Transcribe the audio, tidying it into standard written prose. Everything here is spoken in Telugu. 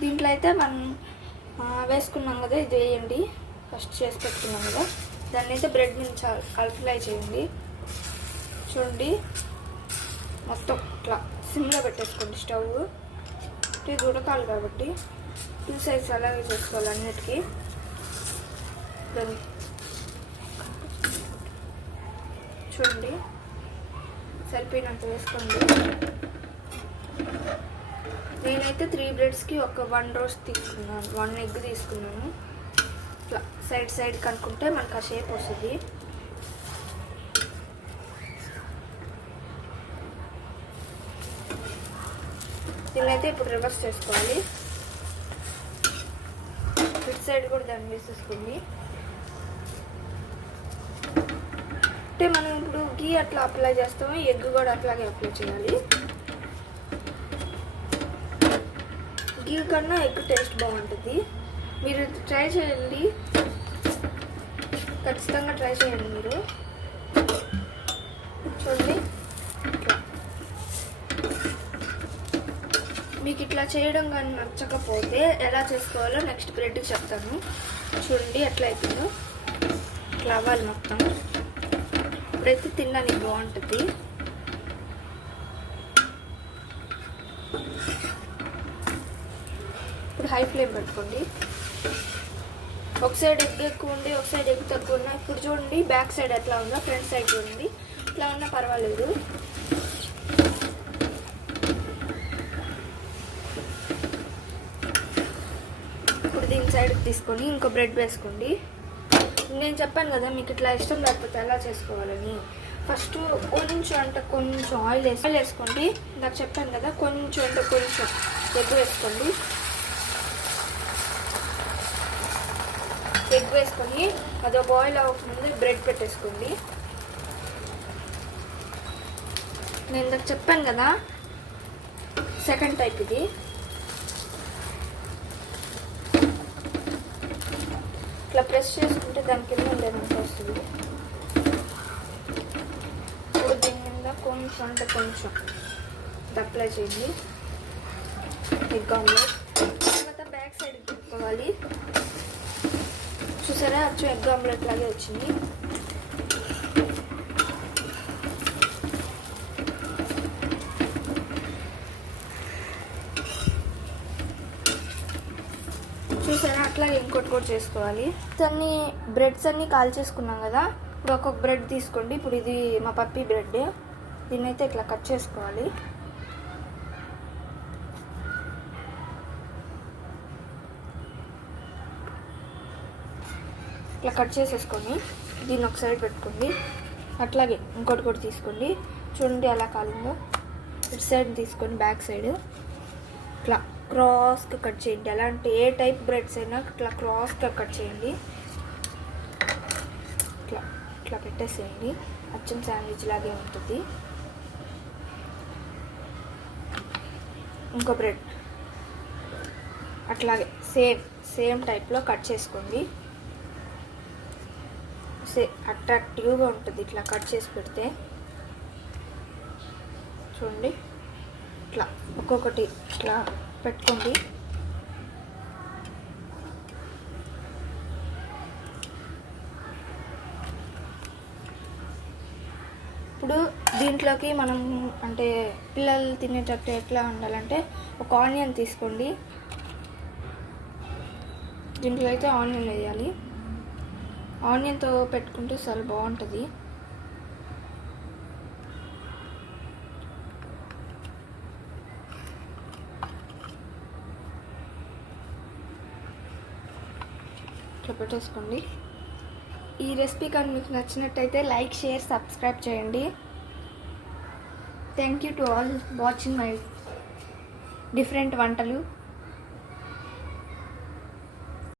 దీంట్లో అయితే మనం వేసుకున్నాం కదా, ఇది వేయండి. ఫస్ట్ చేసి పెట్టుకున్నాం కదా, దాన్ని అయితే బ్రెడ్ నుంచి అప్లై చేయండి. చూడండి, మొత్తం ఇట్లా సిమ్లో పెట్టేసుకోండి స్టవ్. ఇది ఉడకాలి కాబట్టి 2 సైడ్స్ అలాగే చేసుకోవాలి అన్నిటికీ. చూడండి, సరిపోయినంత వేసుకోండి. నేనైతే 3 బ్రెడ్స్కి ఒక 1 రోస్ట్ తీసుకున్నాను, 1 ఎగ్ తీసుకున్నాను. ఇట్లా సైడ్ కనుక్కుంటే మనకు ఆ షేప్ వస్తుంది. దీన్నైతే ఇప్పుడు రివర్స్ చేసుకోవాలి. ఇటు సైడ్ కూడా దాన్ని వేసేసుకోండి. అంటే మనం ఇప్పుడు గీ అట్లా అప్లై చేస్తాము, ఎగ్ కూడా అట్లాగే అప్లై చేయాలి. గీ కన్నా ఎగ్ టేస్ట్ బాగుంటుంది. మీరు ట్రై చేయండి, ఖచ్చితంగా ట్రై చేయండి మీరు. చూడండి, మీకు ఇట్లా చేయడం కానీ నచ్చకపోతే ఎలా చేసుకోవాలో నెక్స్ట్ బ్రెడ్కి చెప్తాను. చూడండి ఎట్లా అయిపోయిందో, ఇట్లా అవ్వాలి మొత్తం. ఇప్పుడైతే తినడానికి బాగుంటుంది. ఇప్పుడు హై ఫ్లేమ్ పెట్టుకోండి. ఒక సైడ్ ఎగ్ ఎక్కువ ఉండి ఒక సైడ్ ఎగ్ తక్కువ ఉన్నా. ఇప్పుడు చూడండి బ్యాక్ సైడ్ ఎట్లా ఉందో, ఫ్రంట్ సైడ్ చూడండి. ఇట్లా ఉన్నా పర్వాలేదు. ఇప్పుడు దీని సైడ్కి తీసుకొని ఇంకో బ్రెడ్ వేసుకోండి. నేను చెప్పాను కదా మీకు ఇట్లా ఇష్టం లేకపోతే ఎలా చేసుకోవాలని. ఫస్ట్ కొంచెం ఆయిల్ వేసుకోండి. నాకు చెప్పాను కదా, కొంచెం ఎగ్ వేసుకోండి. ఎగ్ వేసుకొని అది బాయిల్ అవ్వకముందు బ్రెడ్ పెట్టేసుకోండి. నేను ఇందాక చెప్పాను కదా, సెకండ్ టైప్ ఇది. ఇట్లా ప్రెస్ చేసుకుంటే దాని కింద ఉండేదంతా వస్తుంది. ఇప్పుడు దీని మీద కొంచెం అప్లై చేయండి ఎగ్ ఆమ్లెట్. తర్వాత బ్యాక్ సైడ్ పెట్టుకోవాలి. చూసారా, అచ్చు ఎగ్ ఆమ్లెట్ లాగే వచ్చింది. చూసారా, అట్లాగే ఇంకోటి కూడా చేసుకోవాలి. దాన్ని బ్రెడ్స్ అన్నీ కాల్ చేసుకున్నాం కదా, ఇప్పుడు ఒక్కొక్క బ్రెడ్ తీసుకోండి. ఇప్పుడు ఇది మా పప్పీ బ్రెడ్, దీన్నైతే ఇట్లా కట్ చేసుకోవాలి. ఇట్లా కట్ చేసేసుకొని దీన్ని ఒక సైడ్ పెట్టుకోండి. అట్లాగే ఇంకోటి కూడా తీసుకోండి. చూడండి ఎలా కాలిందో. ఇటు సైడ్ తీసుకొని బ్యాక్ సైడ్ ఇట్లా క్రాస్గా కట్ చేయండి. అలాంటి ఏ టైప్ బ్రెడ్స్ అయినా ఇట్లా క్రాస్గా కట్ చేయండి. ఇట్లా పెట్టేసేయండి. అచ్చం శాండ్విచ్ లాగే ఉంటుంది. ఇంకో బ్రెడ్ అట్లాగే సేమ్ టైప్లో కట్ చేసుకోండి. అట్రాక్టివ్గా ఉంటుంది ఇట్లా కట్ చేసి పెడితే. చూడండి, ఇట్లా ఒక్కొక్కటి ఇట్లా పెట్టుకోండి. ఇప్పుడు దీంట్లోకి మనం అంటే పిల్లలు తినేటట్టు ఎట్లా ఉండాలంటే ఒక ఆనియన్ తీసుకోండి. దీంట్లో అయితే ఆనియన్ వేయాలి. ఆనియన్తో పెట్టుకుంటే చాలా బాగుంటుంది. ఇట్లా పెట్టేసుకోండి. ఈ రెసిపీ కానీ మీకు నచ్చినట్టయితే లైక్, షేర్, సబ్స్క్రైబ్ చేయండి. Thank you to all watching my different వంటలు.